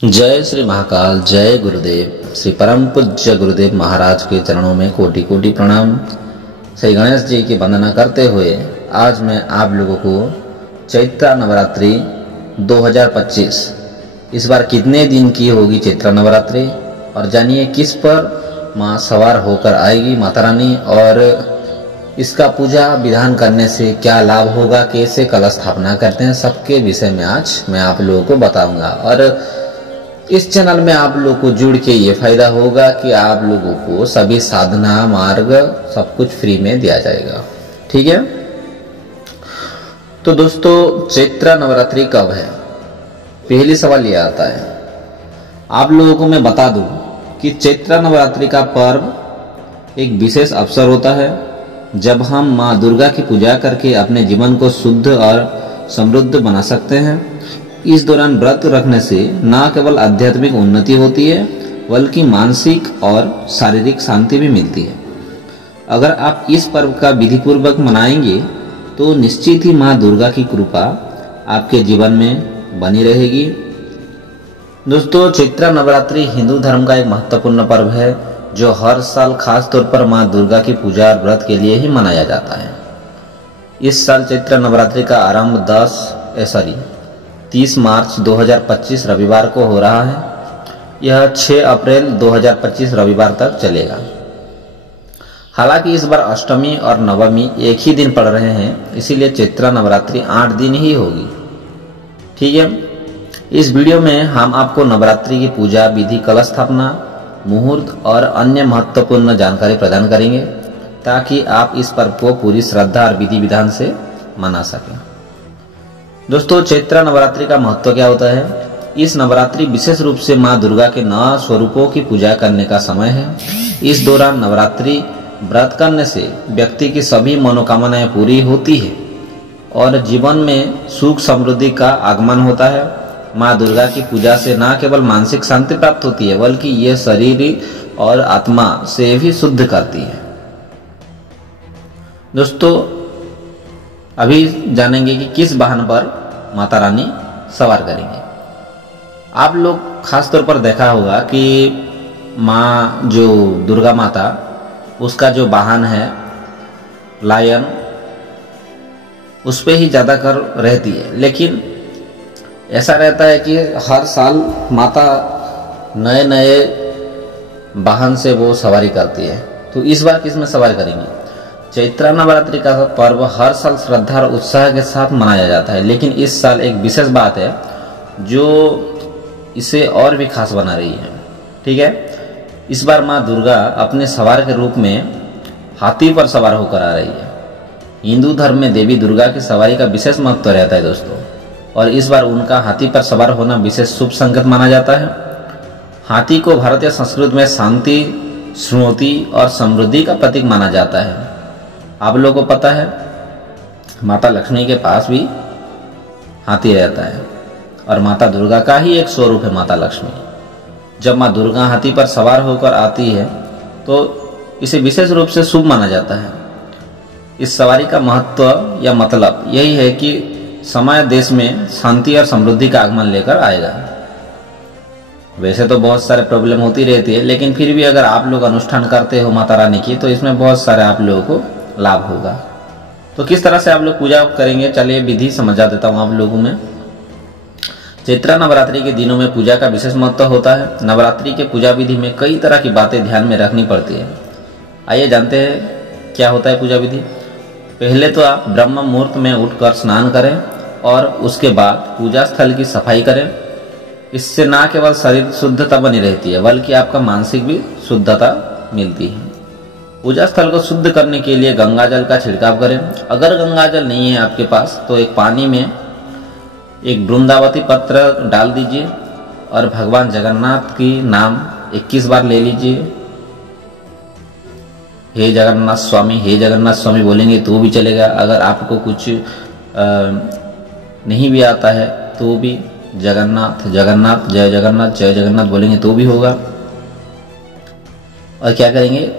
जय श्री महाकाल, जय गुरुदेव। श्री परम पूज्य गुरुदेव महाराज के चरणों में कोटि कोटि प्रणाम। श्री गणेश जी की वंदना करते हुए आज मैं आप लोगों को चैत्र नवरात्रि 2025 इस बार कितने दिन की होगी चैत्र नवरात्रि, और जानिए किस पर माँ सवार होकर आएगी माता रानी, और इसका पूजा विधान करने से क्या लाभ होगा, कैसे कलश स्थापना करते हैं, सबके विषय में आज मैं आप लोगों को बताऊंगा। और इस चैनल में आप लोग को जुड़ के ये फायदा होगा कि आप लोगों को सभी साधना मार्ग सब कुछ फ्री में दिया जाएगा। ठीक है, तो दोस्तों चैत्र नवरात्रि कब है? पहली सवाल ये आता है। आप लोगों को मैं बता दूं कि चैत्र नवरात्रि का पर्व एक विशेष अवसर होता है जब हम माँ दुर्गा की पूजा करके अपने जीवन को शुद्ध और समृद्ध बना सकते हैं। इस दौरान व्रत रखने से न केवल आध्यात्मिक उन्नति होती है बल्कि मानसिक और शारीरिक शांति भी मिलती है। अगर आप इस पर्व का विधिपूर्वक मनाएंगे तो निश्चित ही माँ दुर्गा की कृपा आपके जीवन में बनी रहेगी। दोस्तों चैत्र नवरात्रि हिंदू धर्म का एक महत्वपूर्ण पर्व है जो हर साल खास तौर पर माँ दुर्गा की पूजा और व्रत के लिए ही मनाया जाता है। इस साल चैत्र नवरात्रि का आरंभ 30 मार्च 2025 रविवार को हो रहा है। यह 6 अप्रैल 2025 रविवार तक चलेगा। हालांकि इस बार अष्टमी और नवमी एक ही दिन पड़ रहे हैं, इसीलिए चैत्र नवरात्रि 8 दिन ही होगी। ठीक है, इस वीडियो में हम आपको नवरात्रि की पूजा विधि, कलश स्थापना, मुहूर्त और अन्य महत्वपूर्ण जानकारी प्रदान करेंगे ताकि आप इस पर्व को पूरी श्रद्धा और विधि विधान से मना सकें। दोस्तों चैत्र नवरात्रि का महत्व क्या होता है? इस नवरात्रि विशेष रूप से माँ दुर्गा के 9 स्वरूपों की पूजा करने का समय है। इस दौरान नवरात्रि व्रत करने से व्यक्ति की सभी मनोकामनाएं पूरी होती है और जीवन में सुख समृद्धि का आगमन होता है। माँ दुर्गा की पूजा से न केवल मानसिक शांति प्राप्त होती है बल्कि ये शरीर और आत्मा से भी शुद्ध करती है। दोस्तों अभी जानेंगे कि किस वाहन पर माता रानी सवार करेंगे। आप लोग खास तौर पर देखा होगा कि माँ जो दुर्गा माता, उसका जो वाहन है लायन, उस पे ही ज़्यादातर रहती है। लेकिन ऐसा रहता है कि हर साल माता नए नए वाहन से वो सवारी करती है। तो इस बार किस में सवारी करेंगे? चैत्र नवरात्रि का पर्व हर साल श्रद्धा और उत्साह के साथ मनाया जाता है, लेकिन इस साल एक विशेष बात है जो इसे और भी खास बना रही है। ठीक है, इस बार माँ दुर्गा अपने सवार के रूप में हाथी पर सवार होकर आ रही है। हिंदू धर्म में देवी दुर्गा की सवारी का विशेष महत्व रहता है दोस्तों, और इस बार उनका हाथी पर सवार होना विशेष शुभ संकेत माना जाता है। हाथी को भारतीय संस्कृति में शांति, स्मृति और समृद्धि का प्रतीक माना जाता है। आप लोगों को पता है माता लक्ष्मी के पास भी हाथी रहता है और माता दुर्गा का ही एक स्वरूप है माता लक्ष्मी। जब माँ दुर्गा हाथी पर सवार होकर आती है तो इसे विशेष रूप से शुभ माना जाता है। इस सवारी का महत्व या मतलब यही है कि समय देश में शांति और समृद्धि का आगमन लेकर आएगा। वैसे तो बहुत सारे प्रॉब्लम होती रहती है, लेकिन फिर भी अगर आप लोग अनुष्ठान करते हो माता रानी की तो इसमें बहुत सारे आप लोगों को लाभ होगा। तो किस तरह से आप लोग पूजा करेंगे, चलिए विधि समझा देता हूँ आप लोगों में। चैत्र नवरात्रि के दिनों में पूजा का विशेष महत्व होता है। नवरात्रि के पूजा विधि में कई तरह की बातें ध्यान में रखनी पड़ती है। आइए जानते हैं क्या होता है पूजा विधि। पहले तो आप ब्रह्म मुहूर्त में उठकर स्नान करें और उसके बाद पूजा स्थल की सफाई करें। इससे न केवल शरीर शुद्धता बनी रहती है बल्कि आपका मानसिक भी शुद्धता मिलती है। पूजा स्थल को शुद्ध करने के लिए गंगा जल का छिड़काव करें। अगर गंगा जल नहीं है आपके पास तो एक पानी में एक वृंदावती पत्र डाल दीजिए और भगवान जगन्नाथ की नाम 21 बार ले लीजिए। हे जगन्नाथ स्वामी, हे जगन्नाथ स्वामी बोलेंगे तो भी चलेगा। अगर आपको कुछ नहीं भी आता है तो भी जगन्नाथ जगन्नाथ जय जगन्नाथ जय जगन्नाथ बोलेंगे तो भी होगा। और क्या करेंगे,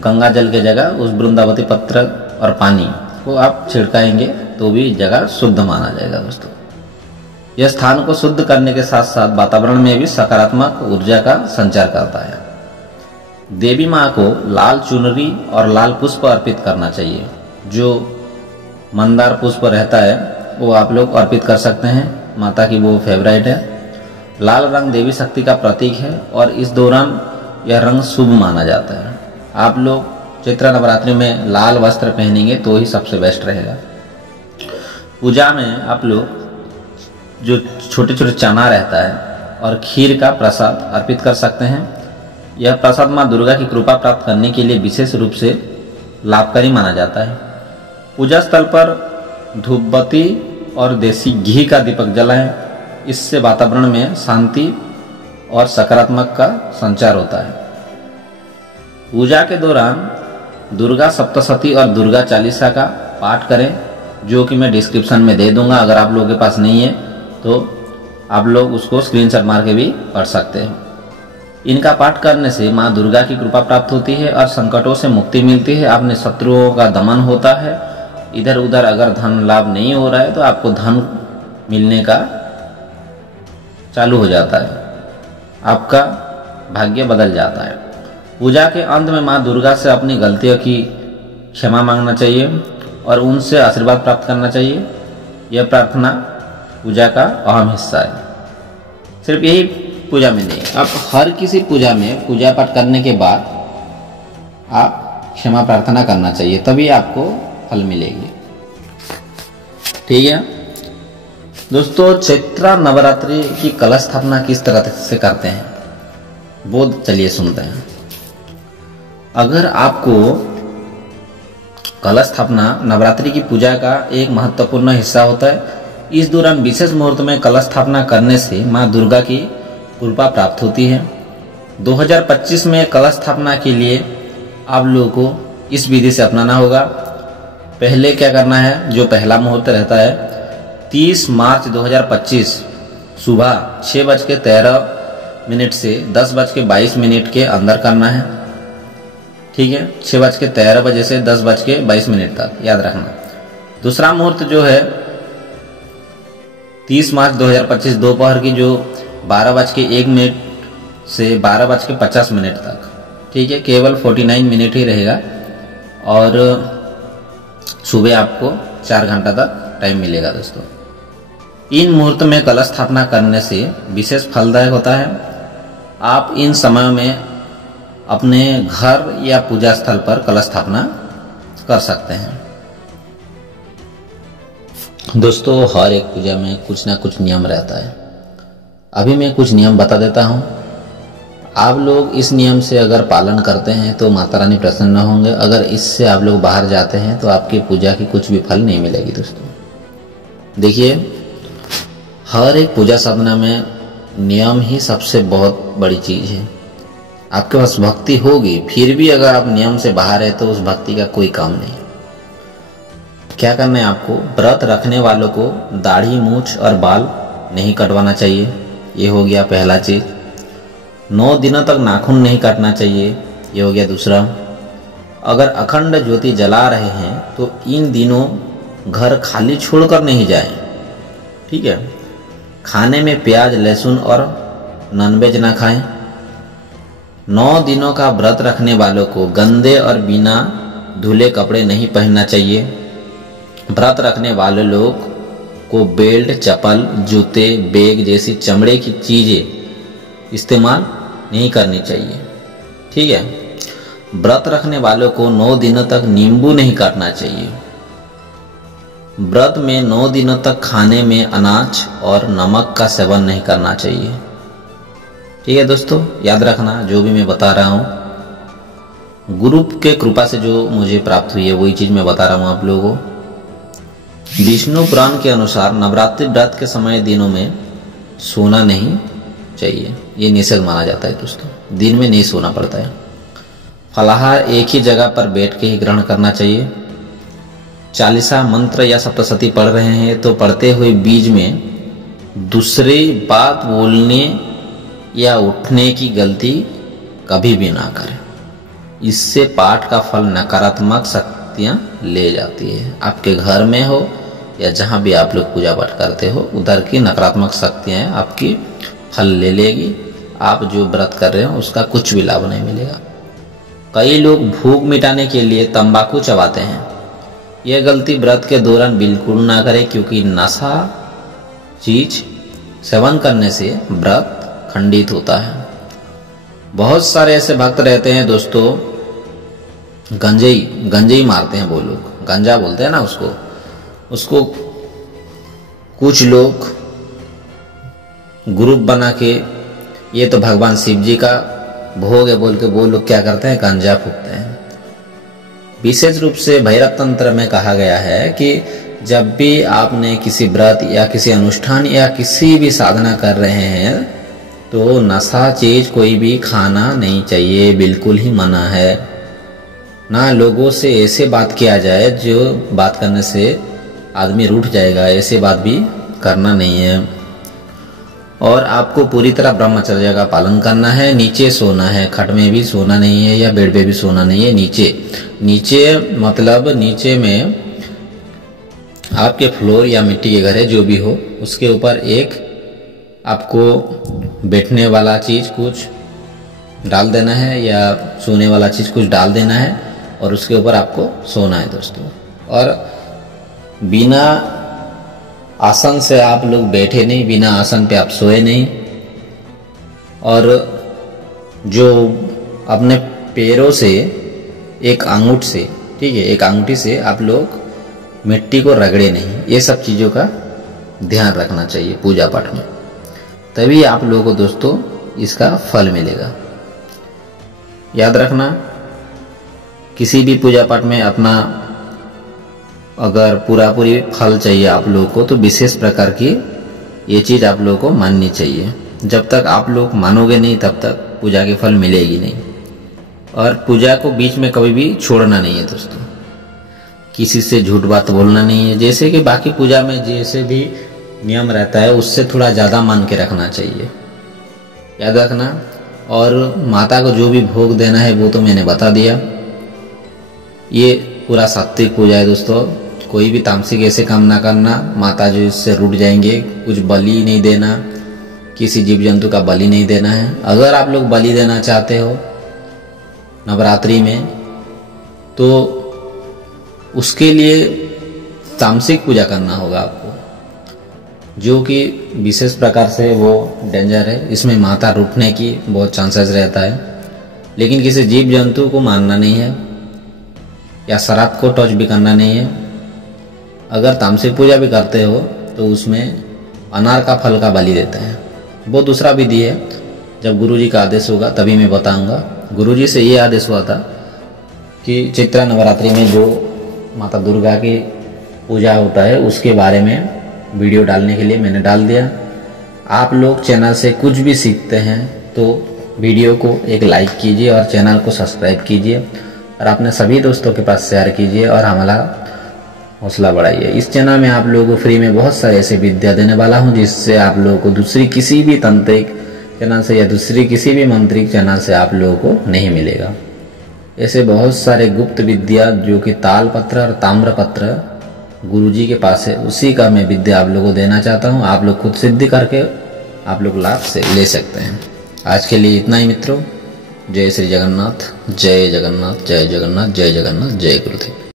गंगा जल के जगह उस वृंदावती पत्र और पानी को आप छिड़काएंगे तो भी जगह शुद्ध माना जाएगा दोस्तों। यह स्थान को शुद्ध करने के साथ साथ वातावरण में भी सकारात्मक ऊर्जा का संचार करता है। देवी माँ को लाल चुनरी और लाल पुष्प अर्पित करना चाहिए। जो मंदार पुष्प रहता है वो आप लोग अर्पित कर सकते हैं, माता की वो फेवरेट है। लाल रंग देवी शक्ति का प्रतीक है और इस दौरान यह रंग शुभ माना जाता है। आप लोग चैत्र नवरात्रि में लाल वस्त्र पहनेंगे तो ही सबसे बेस्ट रहेगा। पूजा में आप लोग जो छोटे छोटे चना रहता है और खीर का प्रसाद अर्पित कर सकते हैं। यह प्रसाद माँ दुर्गा की कृपा प्राप्त करने के लिए विशेष रूप से लाभकारी माना जाता है। पूजा स्थल पर धूपबत्ती और देसी घी का दीपक जलाएं। इससे वातावरण में शांति और सकारात्मक का संचार होता है। पूजा के दौरान दुर्गा सप्तशती और दुर्गा चालीसा का पाठ करें, जो कि मैं डिस्क्रिप्शन में दे दूंगा। अगर आप लोगों के पास नहीं है तो आप लोग उसको स्क्रीनशॉट मार के भी पढ़ सकते हैं। इनका पाठ करने से माँ दुर्गा की कृपा प्राप्त होती है और संकटों से मुक्ति मिलती है। अपने शत्रुओं का दमन होता है। इधर उधर अगर धन लाभ नहीं हो रहा है तो आपको धन मिलने का चालू हो जाता है, आपका भाग्य बदल जाता है। पूजा के अंत में माँ दुर्गा से अपनी गलतियों की क्षमा मांगना चाहिए और उनसे आशीर्वाद प्राप्त करना चाहिए। यह प्रार्थना पूजा का अहम हिस्सा है। सिर्फ यही पूजा में नहीं, आप हर किसी पूजा में पूजा पाठ करने के बाद आप क्षमा प्रार्थना करना चाहिए, तभी आपको फल मिलेगी। ठीक है दोस्तों, चैत्र नवरात्रि की कलश स्थापना किस तरह से करते हैं वो चलिए सुनते हैं। अगर आपको कलश स्थापना नवरात्रि की पूजा का एक महत्वपूर्ण हिस्सा होता है। इस दौरान विशेष मुहूर्त में कलश स्थापना करने से माँ दुर्गा की कृपा प्राप्त होती है। 2025 में कलश स्थापना के लिए आप लोगों को इस विधि से अपनाना होगा। पहले क्या करना है, जो पहला मुहूर्त रहता है 30 मार्च 2025 सुबह 6:13 से 10:22 के अंदर करना है। ठीक है, 6:13 बजे से 10:22 तक याद रखना। दूसरा मुहूर्त जो है 30 मार्च 2025 दोपहर की जो 12:01 से 12:50 तक। ठीक है, केवल 49 मिनट ही रहेगा और सुबह आपको 4 घंटा तक टाइम मिलेगा दोस्तों। इन मुहूर्त में कलश स्थापना करने से विशेष फलदायक होता है। आप इन समयों में अपने घर या पूजा स्थल पर कलश स्थापना कर सकते हैं। दोस्तों, हर एक पूजा में कुछ ना कुछ नियम रहता है। अभी मैं कुछ नियम बता देता हूँ। आप लोग इस नियम से अगर पालन करते हैं तो माता रानी प्रसन्न होंगे। अगर इससे आप लोग बाहर जाते हैं तो आपकी पूजा की कुछ भी फल नहीं मिलेगी। दोस्तों देखिए, हर एक पूजा साधना में नियम ही सबसे बहुत बड़ी चीज़ है। आपके पास भक्ति होगी, फिर भी अगर आप नियम से बाहर है तो उस भक्ति का कोई काम नहीं। क्या करना है आपको, व्रत रखने वालों को दाढ़ी, मूछ और बाल नहीं कटवाना चाहिए। ये हो गया पहला चीज। 9 दिनों तक नाखून नहीं काटना चाहिए। ये हो गया दूसरा। अगर अखंड ज्योति जला रहे हैं तो इन दिनों घर खाली छोड़कर नहीं जाएं। ठीक है, खाने में प्याज, लहसुन और नॉनवेज ना खाएं। 9 दिनों का व्रत रखने वालों को गंदे और बिना धुले कपड़े नहीं पहनना चाहिए। व्रत रखने वाले लोग को बेल्ट, चप्पल, जूते, बैग जैसी चमड़े की चीजें इस्तेमाल नहीं करनी चाहिए। ठीक है, व्रत रखने वालों को 9 दिनों तक नींबू नहीं काटना चाहिए। व्रत में 9 दिनों तक खाने में अनाज और नमक का सेवन नहीं करना चाहिए। ठीक है दोस्तों, याद रखना जो भी मैं बता रहा हूँ गुरु के कृपा से जो मुझे प्राप्त हुई है वही चीज मैं बता रहा हूँ आप लोगों को। विष्णु पुराण के अनुसार नवरात्रि व्रत के समय दिनों में सोना नहीं चाहिए। ये निषेध माना जाता है दोस्तों, दिन में नहीं सोना पड़ता है। फलाहार एक ही जगह पर बैठ के ही ग्रहण करना चाहिए। चालीसा मंत्र या सप्तशती पढ़ रहे हैं तो पढ़ते हुए बीच में दूसरी बात बोलने या उठने की गलती कभी भी ना करें। इससे पाठ का फल नकारात्मक शक्तियां ले जाती है। आपके घर में हो या जहाँ भी आप लोग पूजा पाठ करते हो उधर की नकारात्मक शक्तियाँ आपकी फल ले लेगी। आप जो व्रत कर रहे हो उसका कुछ भी लाभ नहीं मिलेगा। कई लोग भूख मिटाने के लिए तंबाकू चबाते हैं। यह गलती व्रत के दौरान बिल्कुल ना करें, क्योंकि नशा चीज सेवन करने से व्रत खंडित होता है। बहुत सारे ऐसे भक्त रहते हैं दोस्तों, गंजई मारते हैं वो लोग, गंजा बोलते हैं ना उसको कुछ लोग ग्रुप बना के ये तो भगवान शिव जी का भोग है बोल के वो लोग क्या करते हैं, गांजा फूकते हैं। विशेष रूप से भैरव तंत्र में कहा गया है कि जब भी आपने किसी व्रत या किसी अनुष्ठान या किसी भी साधना कर रहे हैं तो नशा चीज कोई भी खाना नहीं चाहिए, बिल्कुल ही मना है। ना लोगों से ऐसे बात किया जाए जो बात करने से आदमी रूठ जाएगा, ऐसे बात भी करना नहीं है। और आपको पूरी तरह ब्रह्मचर्य का पालन करना है। नीचे सोना है, खट में भी सोना नहीं है या बेड पे भी सोना नहीं है। नीचे मतलब नीचे में आपके फ्लोर या मिट्टी के घर है जो भी हो, उसके ऊपर एक आपको बैठने वाला चीज कुछ डाल देना है या सोने वाला चीज कुछ डाल देना है और उसके ऊपर आपको सोना है दोस्तों। और बिना आसन से आप लोग बैठे नहीं, बिना आसन पे आप सोए नहीं। और जो अपने पैरों से एक अंगूठ से, ठीक है, एक अंगूठी से आप लोग मिट्टी को रगड़े नहीं। ये सब चीज़ों का ध्यान रखना चाहिए पूजा पाठ में, तभी आप लोगों को दोस्तों इसका फल मिलेगा। याद रखना, किसी भी पूजा पाठ में अपना अगर पूरी फल चाहिए आप लोगों को तो विशेष प्रकार की ये चीज़ आप लोगों को माननी चाहिए। जब तक आप लोग मानोगे नहीं तब तक पूजा के फल मिलेगी नहीं। और पूजा को बीच में कभी भी छोड़ना नहीं है दोस्तों, किसी से झूठ बात बोलना नहीं है। जैसे कि बाकी पूजा में जैसे भी नियम रहता है उससे थोड़ा ज़्यादा मान के रखना चाहिए, याद रखना। और माता को जो भी भोग देना है वो तो मैंने बता दिया। ये पूरा सात्विक पूजा है दोस्तों, कोई भी तामसिक ऐसे काम ना करना, माता जो इससे रूठ जाएंगे। कुछ बलि नहीं देना, किसी जीव जंतु का बलि नहीं देना है। अगर आप लोग बलि देना चाहते हो नवरात्रि में तो उसके लिए तामसिक पूजा करना होगा आपको, जो कि विशेष प्रकार से वो डेंजर है। इसमें माता रूठने की बहुत चांसेस रहता है। लेकिन किसी जीव जंतु को मारना नहीं है या शराब को टच भी करना नहीं है। अगर तामसिक पूजा भी करते हो तो उसमें अनार का फल का बलि देते हैं, वो दूसरा विधि है। जब गुरुजी का आदेश होगा तभी मैं बताऊंगा। गुरुजी से ये आदेश हुआ था कि चैत्र नवरात्रि में जो माता दुर्गा की पूजा होता है उसके बारे में वीडियो डालने के लिए मैंने डाल दिया। आप लोग चैनल से कुछ भी सीखते हैं तो वीडियो को एक लाइक कीजिए और चैनल को सब्सक्राइब कीजिए और अपने सभी दोस्तों के पास शेयर कीजिए और हमारा हौसला बढ़ाइए। इस चैनल में आप लोगों को फ्री में बहुत सारे ऐसे विद्या देने वाला हूं जिससे आप लोगों को दूसरी किसी भी तांत्रिक चैनल से या दूसरी किसी भी मंत्रिक चैनल से आप लोगों को नहीं मिलेगा। ऐसे बहुत सारे गुप्त विद्या जो कि ताल पत्र और ताम्र पत्र गुरुजी के पास है, उसी का मैं विद्या आप लोगों को देना चाहता हूं। आप लोग खुद सिद्धि करके आप लोग लाभ से ले सकते हैं। आज के लिए इतना ही मित्रों। जय श्री जगन्नाथ, जय जगन्नाथ, जय जगन्नाथ, जय जगन्नाथ, जय गुरुदेव।